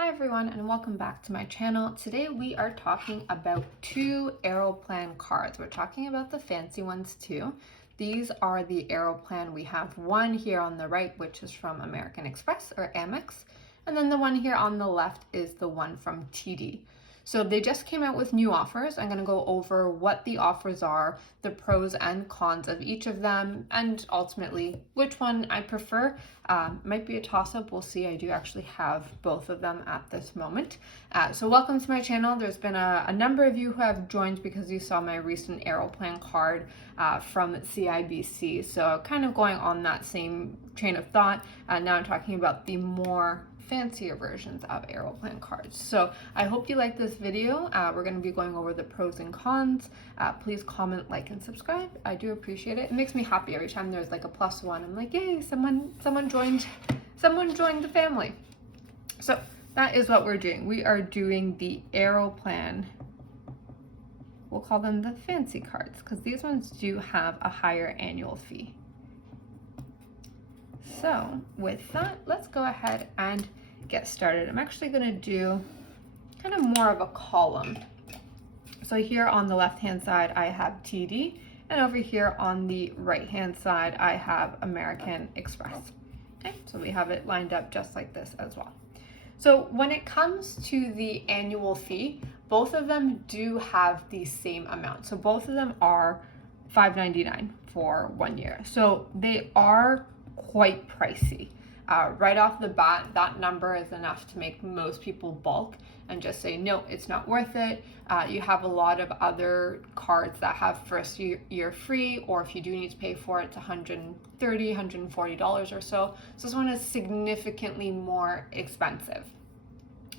Hi everyone and welcome back to my channel. Today we are talking about two Aeroplan cards. We're talking about the fancy ones too. These are the Aeroplan. We have one here on the right, which is from American Express or Amex, and then the one here on the left is the one from TD. So they just came out with new offers. I'm going to go over what the offers are, the pros and cons of each of them, and ultimately which one I prefer. Might be a toss-up. We'll see. I do actually have both of them at this moment. So welcome to my channel. There's been a number of you who have joined because you saw my recent Aeroplan card from CIBC. So kind of going on that same train of thought. Now I'm talking about the more fancier versions of Aeroplan cards. So I hope you like this video. We're going to be going over the pros and cons. Please comment, like, and subscribe. I do appreciate it. It makes me happy every time there's like a +1. I'm like, yay, someone joined the family. So that is what we're doing. We are doing the Aeroplan. We'll call them the fancy cards because these ones do have a higher annual fee. So with that, let's go ahead and get started. I'm actually going to do kind of more of a column. So here on the left hand side I have TD, and over here on the right hand side I have American Express. Okay, so we have it lined up just like this as well. So when it comes to the annual fee, both of them do have the same amount. So both of them are $5.99 for 1 year. So they are quite pricey. Right off the bat, that number is enough to make most people balk and just say, no, it's not worth it. You have a lot of other cards that have first year free, or if you do need to pay for it, it's $130, $140 or so. So this one is significantly more expensive.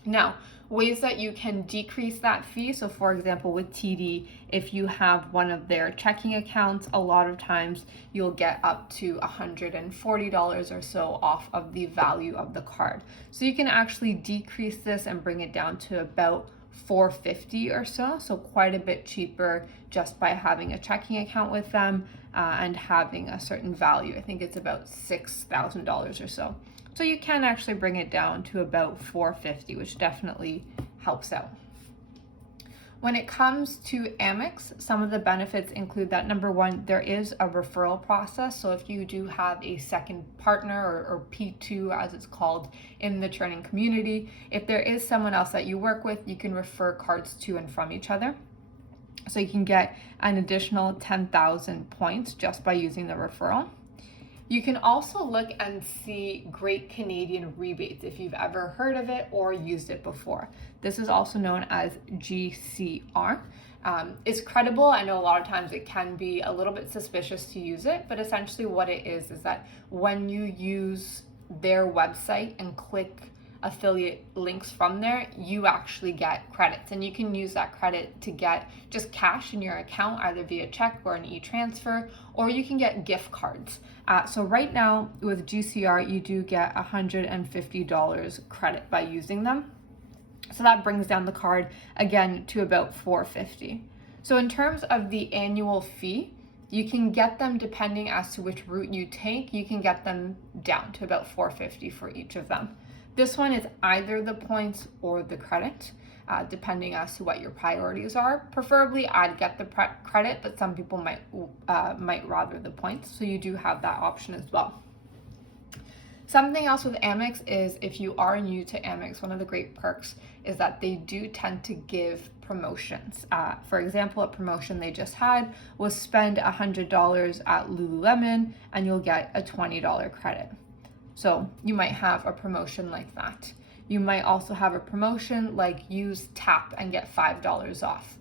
Now, ways that you can decrease that fee. So for example, with TD, if you have one of their checking accounts, a lot of times you'll get up to $140 or so off of the value of the card. So you can actually decrease this and bring it down to about $450 or so. So quite a bit cheaper just by having a checking account with them and having a certain value. I think it's about $6,000 or so. So you can actually bring it down to about $450, which definitely helps out. When it comes to Amex, some of the benefits include that number one, there is a referral process. So if you do have a second partner or P2 as it's called in the churning community, if there is someone else that you work with, you can refer cards to and from each other. So you can get an additional 10,000 points just by using the referral. You can also look and see Great Canadian Rebates if you've ever heard of it or used it before. This is also known as GCR. It's credible. I know a lot of times it can be a little bit suspicious to use it, but essentially what it is that when you use their website and click affiliate links from there, you actually get credits, and you can use that credit to get just cash in your account, either via check or an e-transfer, or you can get gift cards. So right now with GCR, you do get $150 credit by using them. So that brings down the card again to about $450. So in terms of the annual fee, you can get them, depending as to which route you take, you can get them down to about $450 for each of them. This one is either the points or the credit, depending as to what your priorities are. Preferably, I'd get the credit, but some people might rather the points. So you do have that option as well. Something else with Amex is if you are new to Amex, one of the great perks is that they do tend to give promotions. For example, a promotion they just had was spend $100 at Lululemon and you'll get a $20 credit. So you might have a promotion like that. You might also have a promotion like use Tap and get $5 off.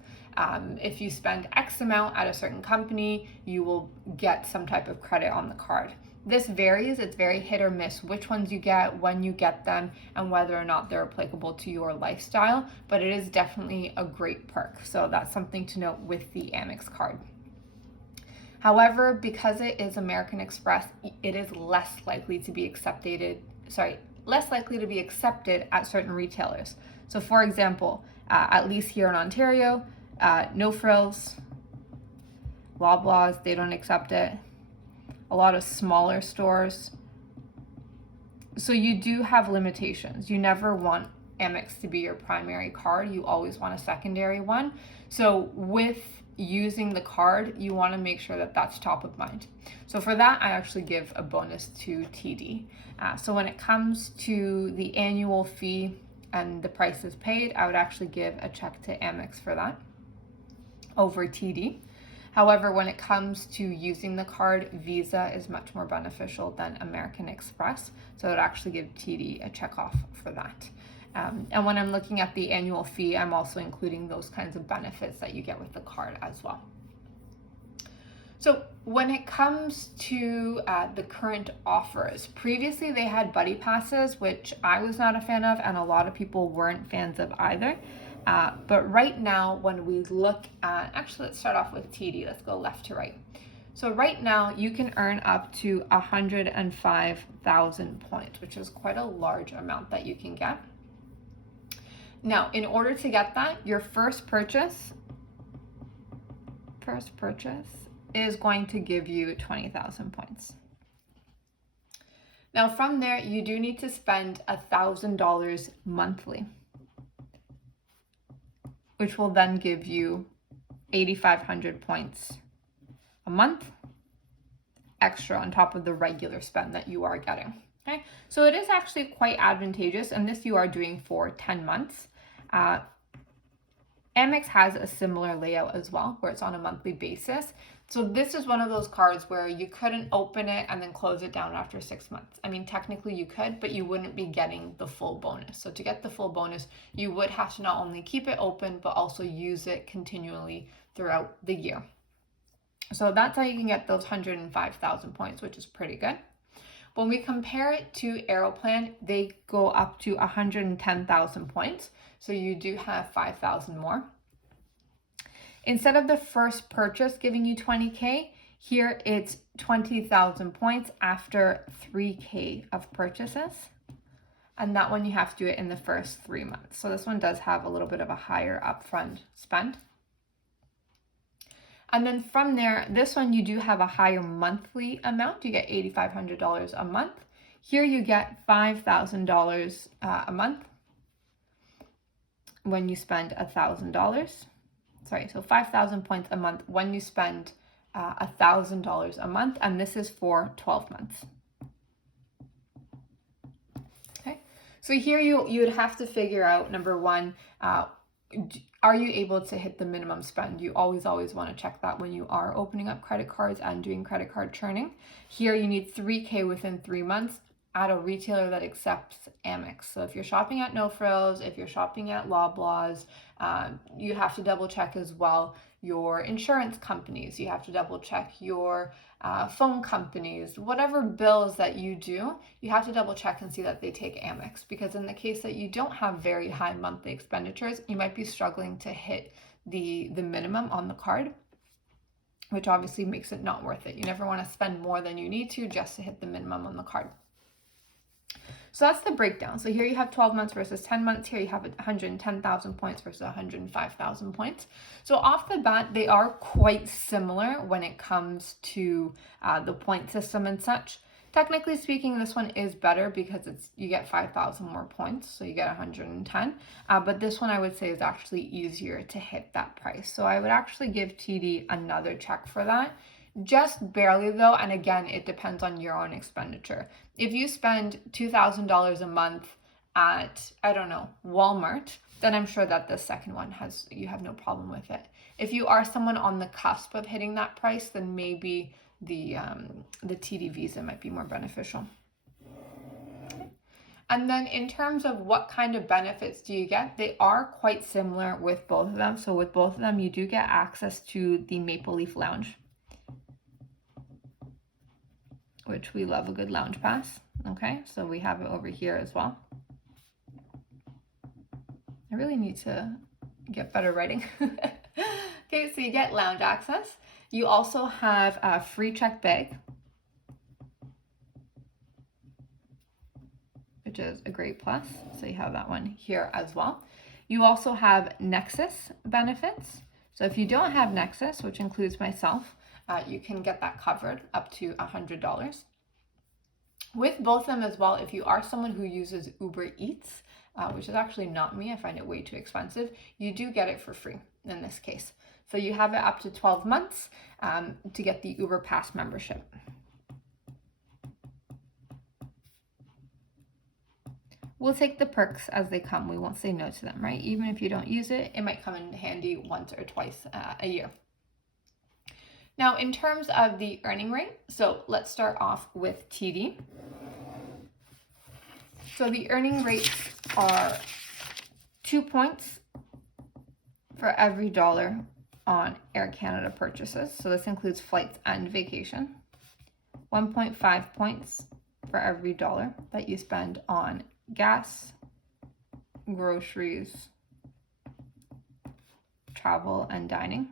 If you spend X amount at a certain company, you will get some type of credit on the card. This varies. It's very hit or miss which ones you get, when you get them, and whether or not they're applicable to your lifestyle, but it is definitely a great perk. So that's something to note with the Amex card. However, because it is American Express, it is less likely to be accepted at certain retailers. So for example, at least here in Ontario, No Frills, Loblaws, they don't accept it. A lot of smaller stores. So you do have limitations. You never want Amex to be your primary card, you always want a secondary one. So with using the card, you want to make sure that that's top of mind. So for that, I actually give a bonus to TD. So when it comes to the annual fee and the prices paid, I would actually give a check to Amex for that over TD. However, when it comes to using the card, Visa is much more beneficial than American Express. So I would actually give TD a check off for that. And when I'm looking at the annual fee, I'm also including those kinds of benefits that you get with the card as well. So when it comes to the current offers, previously they had buddy passes, which I was not a fan of, and a lot of people weren't fans of either. But right now, when we look at, actually, let's start off with TD. Let's go left to right. So right now, you can earn up to 105,000 points, which is quite a large amount that you can get. Now, in order to get that, your first purchase is going to give you 20,000 points. Now, from there, you do need to spend $1,000 monthly, which will then give you 8,500 points a month extra on top of the regular spend that you are getting. Okay, so it is actually quite advantageous, and this you are doing for 10 months. Amex has a similar layout as well, where it's on a monthly basis. So this is one of those cards where you couldn't open it and then close it down after 6 months. I mean, technically you could, but you wouldn't be getting the full bonus. So to get the full bonus, you would have to not only keep it open, but also use it continually throughout the year. So that's how you can get those 105,000 points, which is pretty good. When we compare it to Aeroplan, they go up to 110,000 points. So you do have 5,000 more. Instead of the first purchase giving you 20K, here it's 20,000 points after 3K of purchases. And that one you have to do it in the first 3 months. So this one does have a little bit of a higher upfront spend. And then from there, this one you do have a higher monthly amount. You get $8,500 a month. Here you get $5,000 a month when you spend $1,000. Sorry, so 5,000 points a month when you spend $1,000 a month, and this is for 12 months. Okay, so here you would have to figure out, number one, are you able to hit the minimum spend? You always want to check that when you are opening up credit cards and doing credit card churning. Here you need 3K within 3 months at a retailer that accepts Amex. So if you're shopping at No Frills, if you're shopping at Loblaws, you have to double check as well your insurance companies. You have to double check your phone companies. Whatever bills that you do, you have to double check and see that they take Amex, because in the case that you don't have very high monthly expenditures, you might be struggling to hit the minimum on the card, which obviously makes it not worth it. You never want to spend more than you need to just to hit the minimum on the card. So that's the breakdown. So here you have 12 months versus 10 months. Here you have 110,000 points versus 105,000 points. So off the bat, they are quite similar when it comes to the point system and such. Technically speaking, this one is better because you get 5,000 more points, so you get 110. But this one I would say is actually easier to hit that price. So I would actually give TD another check for that. Just barely though, and again, it depends on your own expenditure. If you spend $2,000 a month at, I don't know, Walmart, then I'm sure that the second one you have no problem with it. If you are someone on the cusp of hitting that price, then maybe the TD Visa might be more beneficial. And then in terms of what kind of benefits do you get, they are quite similar with both of them. So with both of them, you do get access to the Maple Leaf Lounge, which we love a good lounge pass. Okay, so we have it over here as well. I really need to get better writing. Okay, so you get lounge access. You also have a free check bag, which is a great plus. So you have that one here as well. You also have Nexus benefits. So if you don't have Nexus, which includes myself, you can get that covered up to $100. With both of them as well, if you are someone who uses Uber Eats, which is actually not me, I find it way too expensive, you do get it for free in this case. So you have it up to 12 months to get the Uber Pass membership. We'll take the perks as they come. We won't say no to them, right? Even if you don't use it, it might come in handy once or twice a year. Now, in terms of the earning rate, so let's start off with TD. So the earning rates are 2 points for every dollar on Air Canada purchases. So this includes flights and vacation. 1.5 points for every dollar that you spend on gas, groceries, travel, and dining.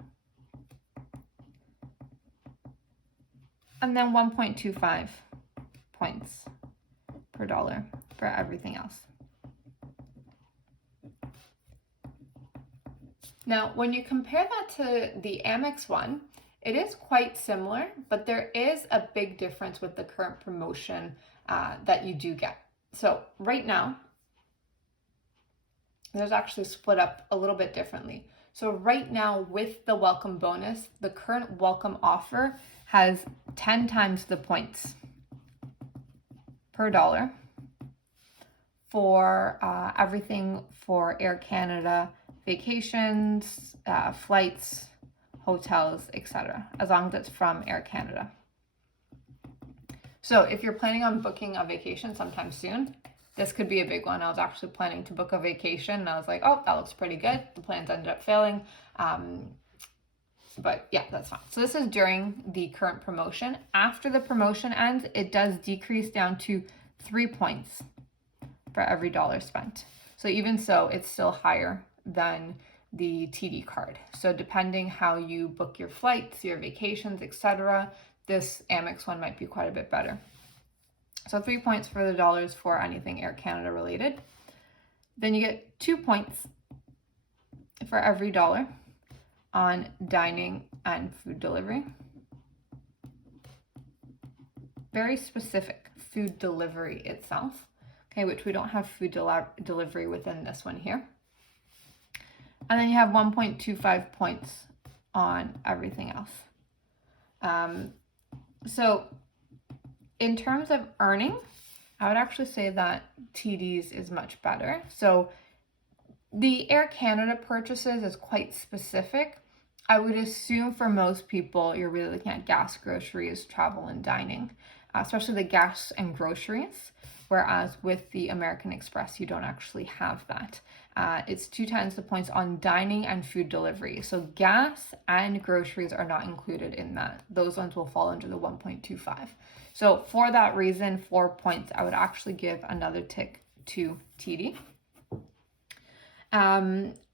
And then 1.25 points per dollar for everything else. Now, when you compare that to the Amex one, it is quite similar, but there is a big difference with the current promotion that you do get. So right now, there's actually split up a little bit differently. So right now with the welcome bonus, the current welcome offer has 10 times the points per dollar for everything for Air Canada, vacations, flights, hotels, etc., as long as it's from Air Canada. So if you're planning on booking a vacation sometime soon, this could be a big one. I was actually planning to book a vacation and I was like, oh, that looks pretty good. The plans ended up failing. But yeah, that's fine. So this is during the current promotion. After the promotion ends, it does decrease down to 3 points for every dollar spent. So even so, it's still higher than the TD card. So depending how you book your flights, your vacations, etc., this Amex one might be quite a bit better. So 3 points for the dollars for anything Air Canada related. Then you get 2 points for every dollar on dining and food delivery. Very specific, food delivery itself, okay, which we don't have food delivery within this one here. And then you have 1.25 points on everything else. So in terms of earning, I would actually say that TD's is much better. So the Air Canada purchases is quite specific. I would assume for most people, you're really looking at gas, groceries, travel, and dining, especially the gas and groceries. Whereas with the American Express, you don't actually have that. It's 2 times the points on dining and food delivery. So gas and groceries are not included in that. Those ones will fall under the 1.25. So for that reason, 4 points, I would actually give another tick to TD.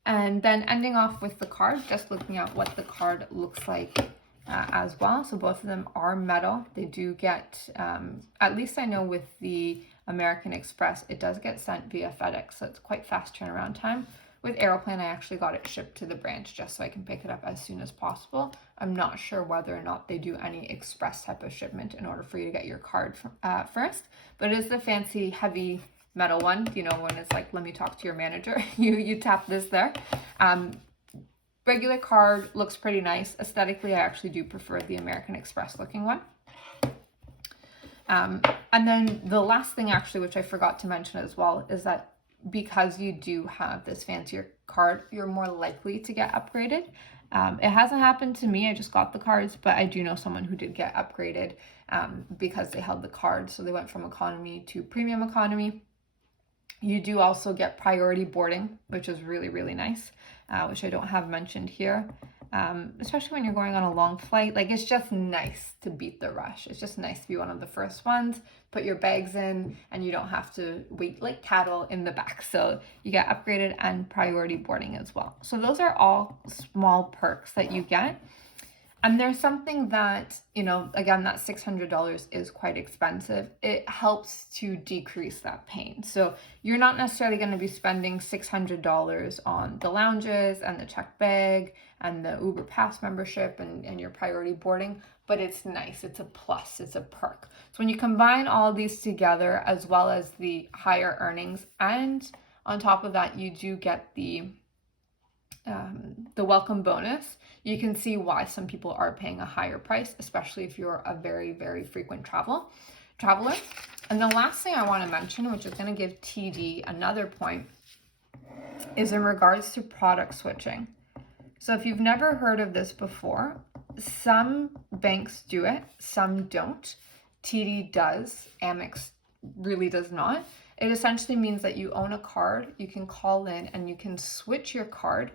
And then ending off with the card, just looking at what the card looks like as well. So both of them are metal. They do get, at least I know with the American Express, it does get sent via FedEx, so it's quite fast turnaround time. With Aeroplan, I actually got it shipped to the branch just so I can pick it up as soon as possible. I'm not sure whether or not they do any express type of shipment in order for you to get your card first, but it is the fancy heavy metal one, you know, when it's like, let me talk to your manager, you tap this there. Regular card looks pretty nice. Aesthetically, I actually do prefer the American Express looking one. And then the last thing actually, which I forgot to mention as well, is that because you do have this fancier card, you're more likely to get upgraded. It hasn't happened to me, I just got the cards, but I do know someone who did get upgraded because they held the card. So they went from economy to premium economy. You do also get priority boarding, which is really, really nice, which I don't have mentioned here. Especially when you're going on a long flight, like it's just nice to beat the rush. It's just nice to be one of the first ones, put your bags in, and you don't have to wait like cattle in the back. So you get upgraded and priority boarding as well. So those are all small perks that you get. And there's something that, you know, again, that $600 is quite expensive. It helps to decrease that pain. So you're not necessarily going to be spending $600 on the lounges and the check bag and the Uber Pass membership and your priority boarding, but it's nice. It's a plus. It's a perk. So when you combine all these together, as well as the higher earnings, and on top of that, you do get the welcome bonus, you can see why some people are paying a higher price, especially if you're a very, very frequent traveler. And the last thing I want to mention, which is going to give TD another point, is in regards to product switching. So if you've never heard of this before, some banks do it, some don't. TD does, Amex really does not. It essentially means that you own a card, you can call in and you can switch your card.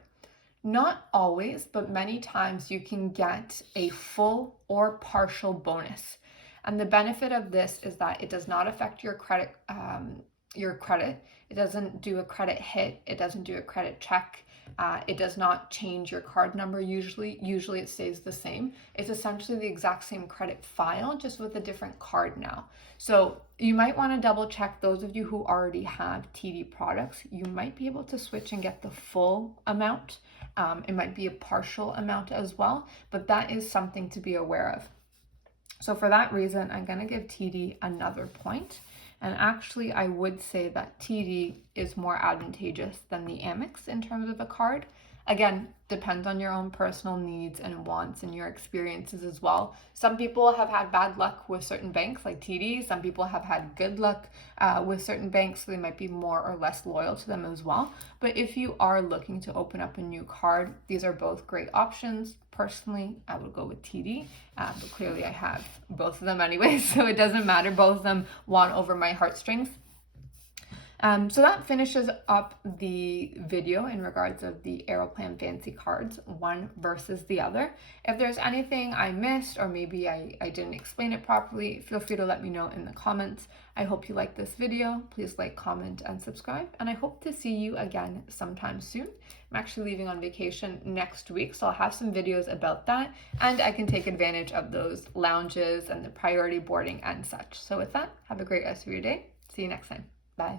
Not always, but many times you can get a full or partial bonus. And the benefit of this is that it does not affect your credit. It doesn't do a credit hit. It doesn't do a credit check. It does not change your card number usually. Usually it stays the same. It's essentially the exact same credit file, just with a different card now. So you might want to double check. Those of you who already have TD products, you might be able to switch and get the full amount. It might be a partial amount as well, but that is something to be aware of. So for that reason, I'm going to give TD another point. And actually, I would say that TD is more advantageous than the Amex in terms of a card. Again, depends on your own personal needs and wants and your experiences as well. Some people have had bad luck with certain banks like TD. Some people have had good luck with certain banks, so they might be more or less loyal to them as well. But if you are looking to open up a new card, these are both great options. Personally, I would go with TD, but clearly I have both of them anyway, so it doesn't matter. Both of them won over my heartstrings. So that finishes up the video in regards of the Aeroplan fancy cards, one versus the other. If there's anything I missed or maybe I didn't explain it properly, feel free to let me know in the comments. I hope you like this video. Please like, comment, and subscribe. And I hope to see you again sometime soon. I'm actually leaving on vacation next week, so I'll have some videos about that. And I can take advantage of those lounges and the priority boarding and such. So with that, have a great rest of your day. See you next time. Bye.